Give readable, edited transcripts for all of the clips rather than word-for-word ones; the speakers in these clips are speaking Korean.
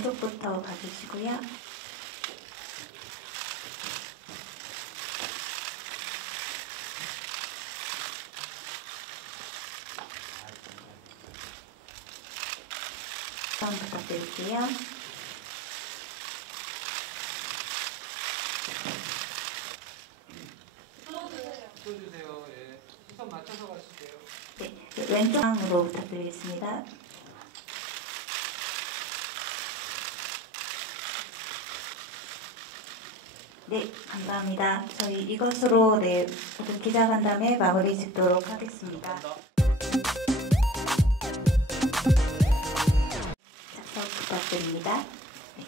왼쪽부터 봐주시고요. 다음 부탁드릴게요. 써주세요. 예. 시선 맞춰서 가실게요. 네, 왼쪽으로 부탁드리겠습니다. 네, 감사합니다. 저희 이것으로 모든 기자간담회 마무리 짓도록 하겠습니다. 작성 부탁드립니다. 네.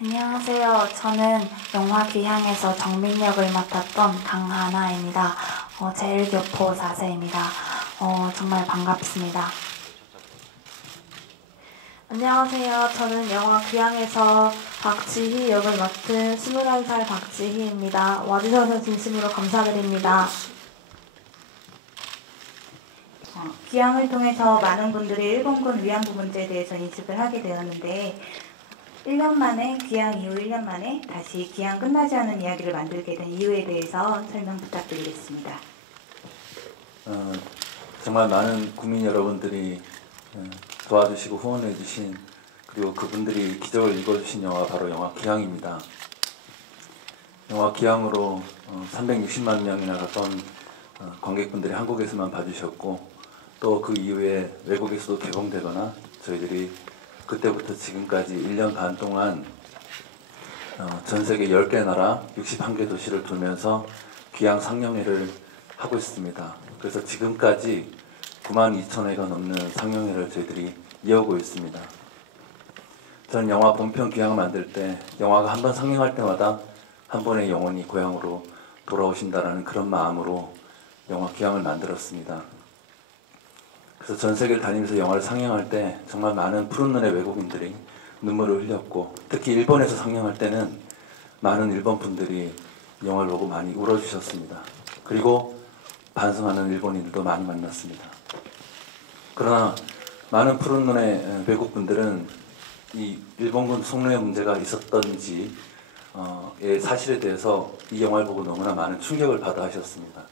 안녕하세요. 저는 영화 귀향에서 정민역을 맡았던 강하나입니다. 제1교포 4세입니다. 정말 반갑습니다. 안녕하세요. 저는 영화 귀향에서 박지희 역을 맡은 21살 박지희입니다. 와주셔서 진심으로 감사드립니다. 귀향을 통해서 많은 분들이 일본군 위안부 문제에 대해서 인식을 하게 되었는데 1년 만에, 귀향 이후 1년 만에 다시 귀향 끝나지 않은 이야기를 만들게 된 이유에 대해서 설명 부탁드리겠습니다. 정말 많은 국민 여러분들이 도와주시고 후원해주신, 그리고 그분들이 기적을 읽어주신 영화가 바로 영화 귀향입니다. 영화 귀향으로 360만 명이나 가까운 관객분들이 한국에서만 봐주셨고, 또 그 이후에 외국에서도 개봉되거나 저희들이 그때부터 지금까지 1년 반 동안 전 세계 10개 나라 61개 도시를 돌면서 귀향 상영회를 하고 있습니다. 그래서 지금까지 92,000회가 넘는 상영회를 저희들이 이어오고 있습니다. 저는 영화 본편 귀향을 만들 때 영화가 한 번 상영할 때마다 한 번의 영혼이 고향으로 돌아오신다라는 그런 마음으로 영화 귀향을 만들었습니다. 그래서 전 세계를 다니면서 영화를 상영할 때 정말 많은 푸른 눈의 외국인들이 눈물을 흘렸고, 특히 일본에서 상영할 때는 많은 일본 분들이 영화를 보고 많이 울어주셨습니다. 그리고 반성하는 일본인들도 많이 만났습니다. 그러나 많은 푸른 눈의 외국분들은 이 일본군 성노예 문제가 있었던지 의 사실에 대해서 이 영화를 보고 너무나 많은 충격을 받아 하셨습니다.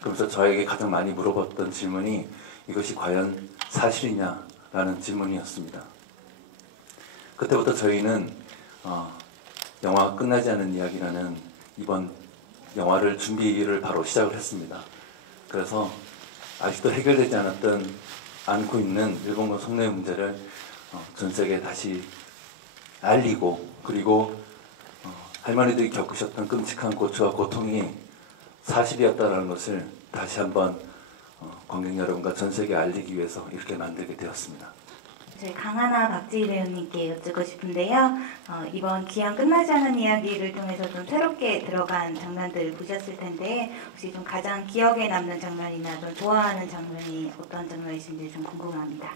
그러면서 저에게 가장 많이 물어봤던 질문이 이것이 과연 사실이냐라는 질문이었습니다. 그때부터 저희는 영화가 끝나지 않은 이야기라는 이번 영화를 준비를 바로 시작을 했습니다. 그래서 아직도 해결되지 않고 있는 일본군 성노예 문제를 전 세계에 다시 알리고, 그리고 할머니들이 겪으셨던 끔찍한 고초와 고통이 사실이었다는 것을 다시 한번 관객 여러분과 전 세계에 알리기 위해서 이렇게 만들게 되었습니다. 저희 강하나 박지희 배우님께 여쭙고 싶은데요. 이번 귀향 끝나지 않은 이야기를 통해서 좀 새롭게 들어간 장면들 보셨을 텐데 혹시 좀 가장 기억에 남는 장면이나 좀 좋아하는 장면이 어떤 장면이신지 좀 궁금합니다.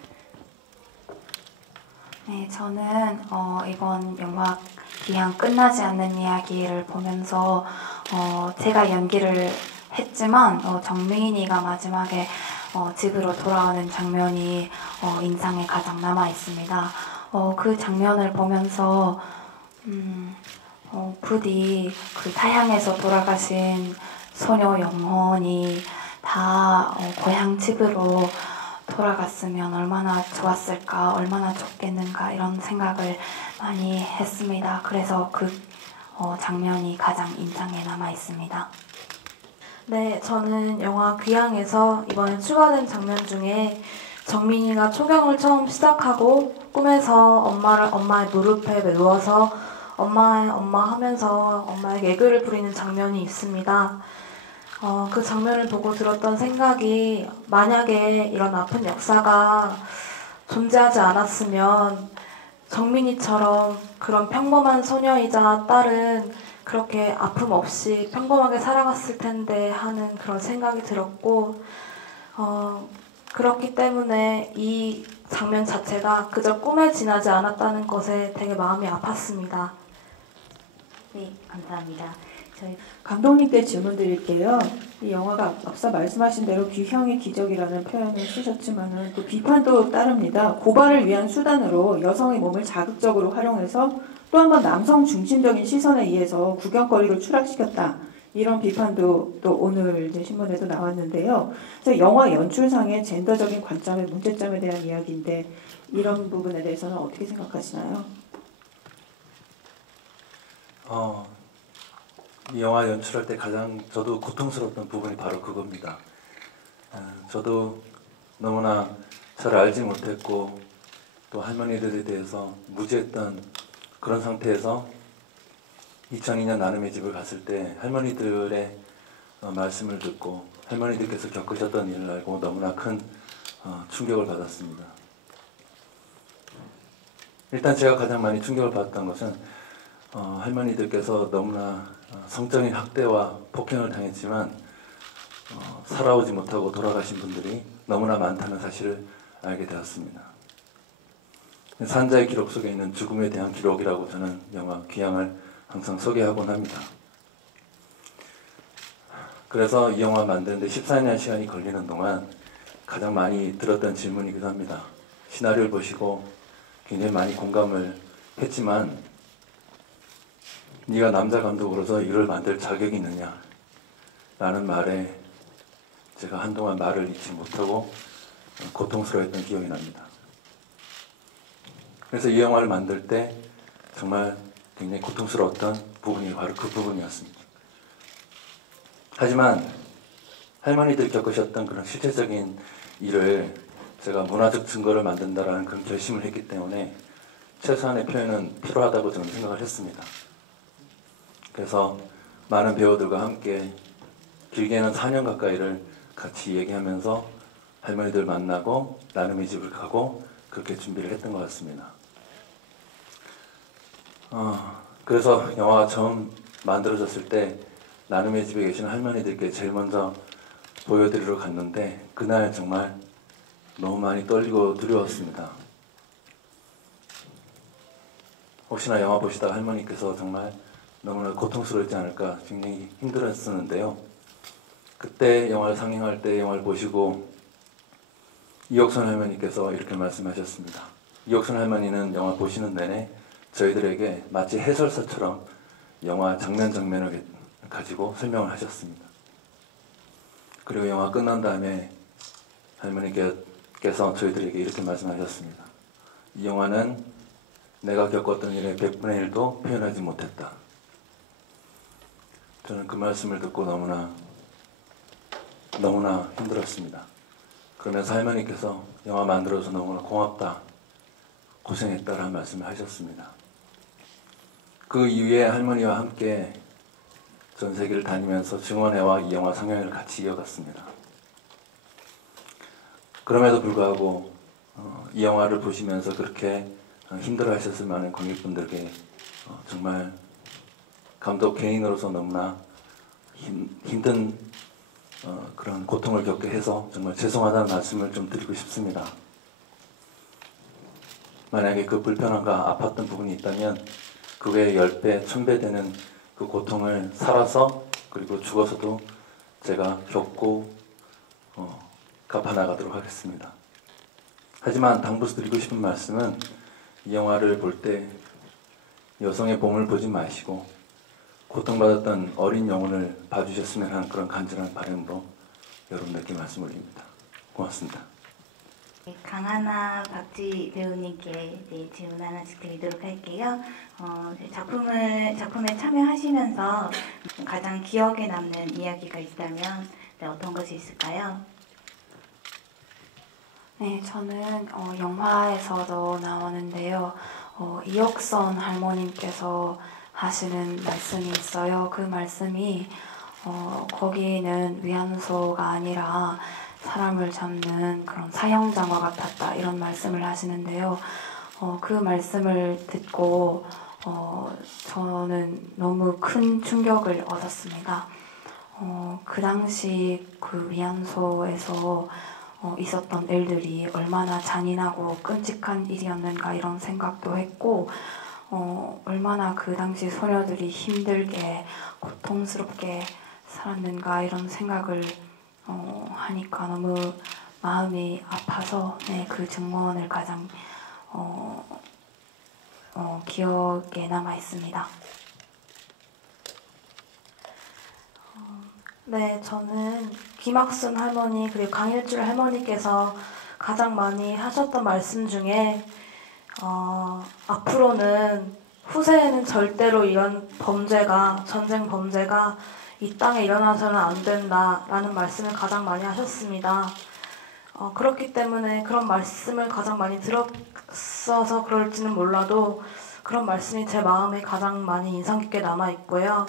네, 저는 이번 영화 귀향 끝나지 않는 이야기를 보면서 제가 연기를 했지만 정민이가 마지막에 집으로 돌아오는 장면이 인상에 가장 남아 있습니다. 그 장면을 보면서 부디 그 타향에서 돌아가신 소녀 영혼이 다 고향 집으로 돌아갔으면 얼마나 좋았을까, 얼마나 좋겠는가 이런 생각을 많이 했습니다. 그래서 그 장면이 가장 인상에 남아 있습니다. 네, 저는 영화 귀향에서 이번에 추가된 장면 중에 정민이가 초경을 처음 시작하고 꿈에서 엄마의 무릎에 누워서 엄마 하면서 엄마에게 애교를 부리는 장면이 있습니다. 그 장면을 보고 들었던 생각이, 만약에 이런 아픈 역사가 존재하지 않았으면 정민이처럼 그런 평범한 소녀이자 딸은 그렇게 아픔 없이 평범하게 살아갔을 텐데 하는 그런 생각이 들었고, 그렇기 때문에 이 장면 자체가 그저 꿈에 지나지 않았다는 것에 되게 마음이 아팠습니다. 네, 감사합니다. 저희 감독님께 질문 드릴게요. 이 영화가 앞서 말씀하신 대로 귀형의 기적이라는 표현을 쓰셨지만은 또 비판도 따릅니다. 고발을 위한 수단으로 여성의 몸을 자극적으로 활용해서 또 한 번 남성 중심적인 시선에 의해서 구경거리로 추락시켰다. 이런 비판도 또 오늘 이제 신문에도 나왔는데요. 그래서 영화 연출상의 젠더적인 관점의 문제점에 대한 이야기인데 이런 부분에 대해서는 어떻게 생각하시나요? 이 영화 연출할 때 가장 저도 고통스러웠던 부분이 바로 그겁니다. 저도 너무나 잘 알지 못했고 또 할머니들에 대해서 무지했던 그런 상태에서 2002년 나눔의 집을 갔을 때 할머니들의 말씀을 듣고 할머니들께서 겪으셨던 일을 알고 너무나 큰 충격을 받았습니다. 일단 제가 가장 많이 충격을 받았던 것은 할머니들께서 너무나 성적인 학대와 폭행을 당했지만 살아오지 못하고 돌아가신 분들이 너무나 많다는 사실을 알게 되었습니다. 산자의 기록 속에 있는 죽음에 대한 기록이라고 저는 영화 귀향을 항상 소개하곤 합니다. 그래서 이 영화 만드는데 14년 시간이 걸리는 동안 가장 많이 들었던 질문이기도 합니다. 시나리오를 보시고 굉장히 많이 공감을 했지만 네가 남자 감독으로서 이걸 만들 자격이 있느냐 라는 말에 제가 한동안 말을 잊지 못하고 고통스러워했던 기억이 납니다. 그래서 이 영화를 만들 때 정말 굉장히 고통스러웠던 부분이 바로 그 부분이었습니다. 하지만 할머니들 겪으셨던 그런 실체적인 일을 제가 문화적 증거를 만든다라는 그런 결심을 했기 때문에 최소한의 표현은 필요하다고 저는 생각을 했습니다. 그래서 많은 배우들과 함께 길게는 4년 가까이를 같이 얘기하면서 할머니들 만나고 나눔의 집을 가고 그렇게 준비를 했던 것 같습니다. 그래서 영화가 처음 만들어졌을 때 나눔의 집에 계시는 할머니들께 제일 먼저 보여드리러 갔는데 그날 정말 너무 많이 떨리고 두려웠습니다. 혹시나 영화 보시다가 할머니께서 정말 너무나 고통스러웠지 않을까 굉장히 힘들었었는데요. 그때 영화를 상영할 때 영화를 보시고 이옥선 할머니께서 이렇게 말씀하셨습니다. 이옥선 할머니는 영화 보시는 내내 저희들에게 마치 해설사처럼 영화 장면 장면을 가지고 설명을 하셨습니다. 그리고 영화 끝난 다음에 할머니께서 저희들에게 이렇게 말씀하셨습니다. 이 영화는 내가 겪었던 일의 100분의 1도 표현하지 못했다. 저는 그 말씀을 듣고 너무나 힘들었습니다. 그러면서 할머니께서 영화 만들어서 너무나 고맙다, 고생했다라는 말씀을 하셨습니다. 그 이후에 할머니와 함께 전 세계를 다니면서 증언회와 이 영화 상영회를 같이 이어갔습니다. 그럼에도 불구하고 이 영화를 보시면서 그렇게 힘들어하셨을 만한 관객분들에게 정말 감독 개인으로서 너무나 힘든 그런 고통을 겪게 해서 정말 죄송하다는 말씀을 좀 드리고 싶습니다. 만약에 그 불편함과 아팠던 부분이 있다면 그게 10배, 1000배 되는 그 고통을 살아서 그리고 죽어서도 제가 겪고 갚아나가도록 하겠습니다. 하지만 당부서 드리고 싶은 말씀은 이 영화를 볼 때 여성의 몸을 보지 마시고 고통받았던 어린 영혼을 봐주셨으면 하는 그런 간절한 바람으로 여러분들께 말씀 올립니다. 고맙습니다. 강하나 박지 배우님께 질문 하나씩 드리도록 할게요. 작품에 참여하시면서 가장 기억에 남는 이야기가 있다면 어떤 것이 있을까요? 네, 저는 영화에서도 나오는데요. 이옥선 할머님께서 하시는 말씀이 있어요. 그 말씀이 거기는 위안소가 아니라 사람을 잡는 그런 사형장과 같았다 이런 말씀을 하시는데요. 그 말씀을 듣고 저는 너무 큰 충격을 얻었습니다. 그 당시 그 위안소에서 있었던 일들이 얼마나 잔인하고 끔찍한 일이었는가 이런 생각도 했고 얼마나 그 당시 소녀들이 힘들게 고통스럽게 살았는가 이런 생각을 하니까 너무 마음이 아파서 그 증언을 가장 기억에 남아 있습니다. 네, 저는 김학순 할머니 그리고 강일줄 할머니께서 가장 많이 하셨던 말씀 중에 앞으로는 후세에는 절대로 이런 범죄가 전쟁 범죄가 이 땅에 일어나서는 안 된다라는 말씀을 가장 많이 하셨습니다. 그렇기 때문에 그런 말씀을 가장 많이 들었어서 그럴지는 몰라도 그런 말씀이 제 마음에 가장 많이 인상 깊게 남아 있고요.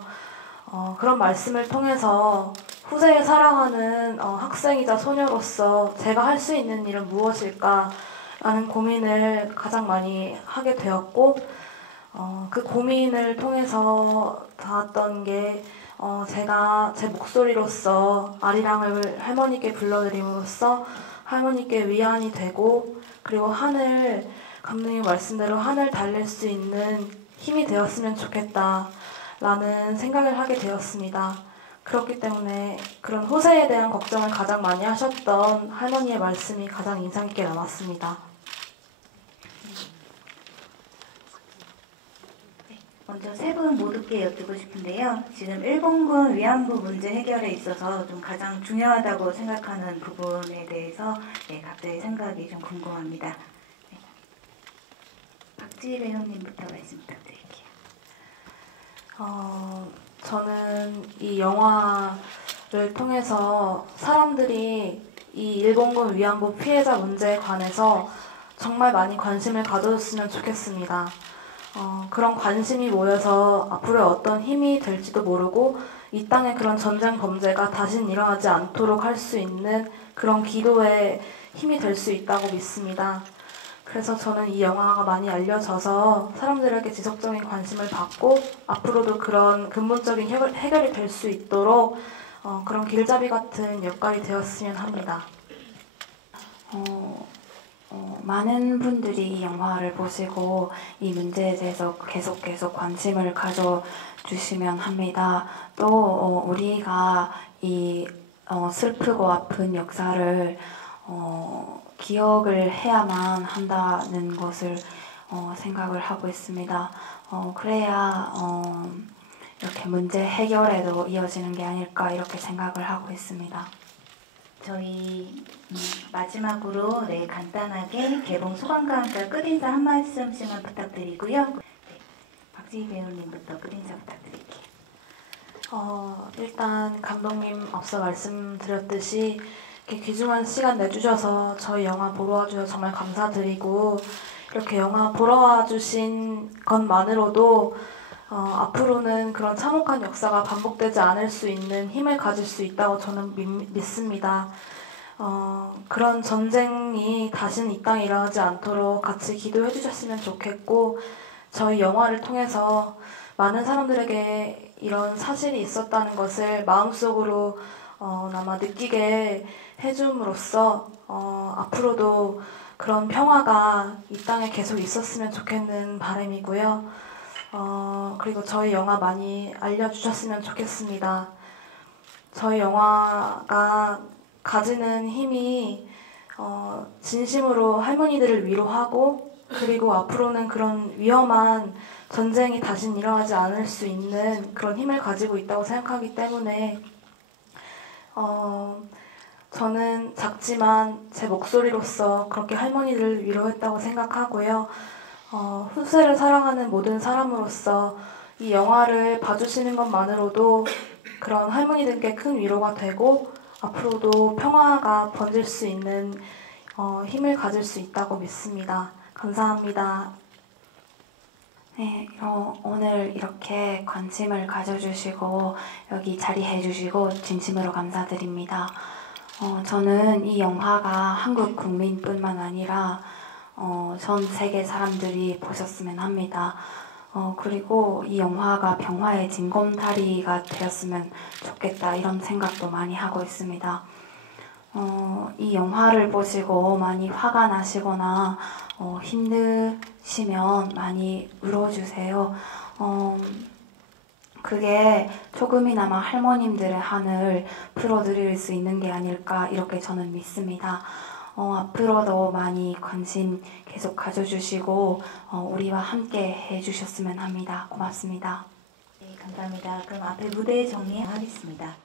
그런 말씀을 통해서 후세에 살아가는 학생이자 소녀로서 제가 할 수 있는 일은 무엇일까라는 고민을 가장 많이 하게 되었고 그 고민을 통해서 닿았던 게 제가 제 목소리로서 아리랑을 할머니께 불러드림으로써 할머니께 위안이 되고 그리고 하늘 감독님 말씀대로 하늘 달릴 수 있는 힘이 되었으면 좋겠다라는 생각을 하게 되었습니다. 그렇기 때문에 그런 후세에 대한 걱정을 가장 많이 하셨던 할머니의 말씀이 가장 인상 깊게 남았습니다. 먼저 세 분 모두께 여쭙고 싶은데요. 지금 일본군 위안부 문제 해결에 있어서 좀 가장 중요하다고 생각하는 부분에 대해서 각자의 생각이 좀 궁금합니다. 박지희 배우님부터 말씀 부탁드릴게요. 저는 이 영화를 통해서 사람들이 이 일본군 위안부 피해자 문제에 관해서 정말 많이 관심을 가져줬으면 좋겠습니다. 그런 관심이 모여서 앞으로 어떤 힘이 될지도 모르고 이 땅에 그런 전쟁 범죄가 다신 일어나지 않도록 할 수 있는 그런 기도의 힘이 될 수 있다고 믿습니다. 그래서 저는 이 영화가 많이 알려져서 사람들에게 지속적인 관심을 받고 앞으로도 그런 근본적인 해결이 될 수 있도록 그런 길잡이 같은 역할이 되었으면 합니다. 많은 분들이 이 영화를 보시고 이 문제에 대해서 계속 관심을 가져주시면 합니다. 또 우리가 이 슬프고 아픈 역사를 기억을 해야만 한다는 것을 생각을 하고 있습니다. 그래야 이렇게 문제 해결에도 이어지는 게 아닐까 이렇게 생각을 하고 있습니다. 저희 마지막으로 간단하게 개봉 소감과 함께 끝인사 한 말씀씩만 부탁드리고요. 박지희 배우님부터 끝인사 부탁드릴게요. 일단 감독님 앞서 말씀드렸듯이 이렇게 귀중한 시간 내주셔서 저희 영화 보러 와주셔서 정말 감사드리고 이렇게 영화 보러 와주신 것만으로도 앞으로는 그런 참혹한 역사가 반복되지 않을 수 있는 힘을 가질 수 있다고 저는 믿습니다. 그런 전쟁이 다시는 이 땅에 일어나지 않도록 같이 기도해 주셨으면 좋겠고 저희 영화를 통해서 많은 사람들에게 이런 사실이 있었다는 것을 마음속으로 아마 느끼게 해줌으로써 앞으로도 그런 평화가 이 땅에 계속 있었으면 좋겠는 바람이고요. 그리고 저희 영화 많이 알려주셨으면 좋겠습니다. 저희 영화가 가지는 힘이 진심으로 할머니들을 위로하고 그리고 앞으로는 그런 위험한 전쟁이 다신 일어나지 않을 수 있는 그런 힘을 가지고 있다고 생각하기 때문에 저는 작지만 제 목소리로서 그렇게 할머니들을 위로했다고 생각하고요. 후세를 사랑하는 모든 사람으로서 이 영화를 봐주시는 것만으로도 그런 할머니들께 큰 위로가 되고 앞으로도 평화가 번질 수 있는 힘을 가질 수 있다고 믿습니다. 감사합니다. 네, 오늘 이렇게 관심을 가져주시고 여기 자리해주시고 진심으로 감사드립니다. 저는 이 영화가 한국 국민뿐만 아니라 전 세계 사람들이 보셨으면 합니다. 그리고 이 영화가 평화의 징검다리가 되었으면 좋겠다 이런 생각도 많이 하고 있습니다. 이 영화를 보시고 많이 화가 나시거나 힘드시면 많이 울어주세요. 그게 조금이나마 할머님들의 한을 풀어드릴 수 있는 게 아닐까 이렇게 저는 믿습니다. 앞으로도 많이 관심 계속 가져주시고 우리와 함께 해주셨으면 합니다. 고맙습니다. 네, 감사합니다. 그럼 앞에 무대 정리하겠습니다.